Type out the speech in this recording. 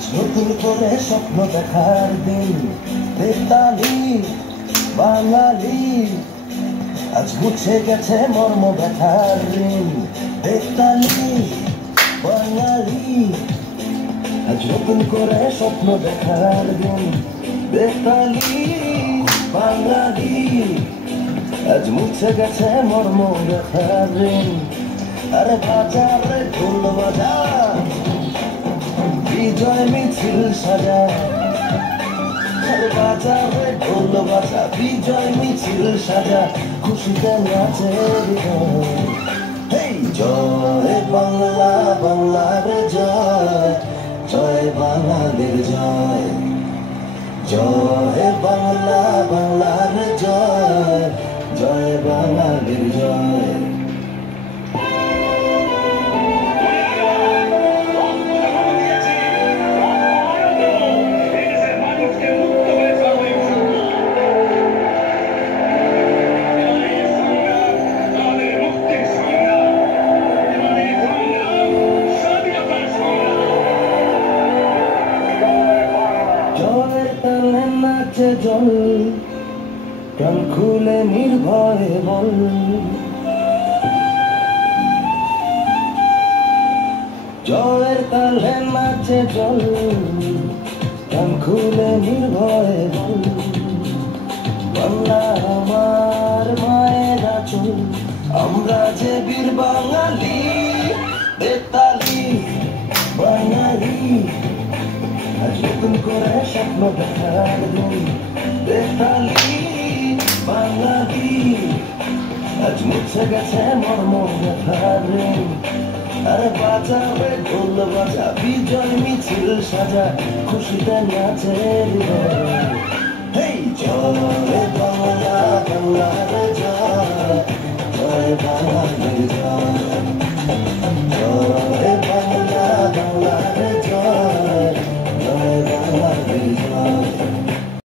আজ নতুন করে স্বপ্ন দেখার দিন, বেতালি বাঙালি। আজ মুছে গেছে মর্ম ব্যথার ঋণ, বেতালি বাঙালি। আজ নতুন করে স্বপ্ন দেখার দিন, বেতালি বাঙালি। আজ মুছে গেছে মর্ম ব্যথার ঋণ। আরে বাজারে ঢোল বাজা, বিজয় মিছিল সাজা। আরে বাজারে ঢোল বাজা, বিজয় মিছিল সাজা। খুশিতে নাচে হৃদয়। হেই জয় বাংলা, বাংলার জয়, জয় বাঙালির জয়। জয় বাংলা, বাংলার জয়, জয় বাঙালির জয়। নাচে জল, প্রাণ খুলে নির্ভয়ে বল। জয়ের তালে নাচে জল, প্রাণ খুলে নির্ভয়ে বল। বাংলা আমার মায়ের আঁচল, আমরা যে বীর বাঙালি, বেতালি বাঙালি। আজ নতুন করে স্বপ্ন দেখার দিন, বেতালি বাঙালি। আজ মুছে গেছে মর্ম ব্যথার ঋণ। আরে বাজাবে ঢোল বাজা, বিজয় মিছিল সাজা। খুশিতে নাচে হৃদয়। হেই জয় বাংলা।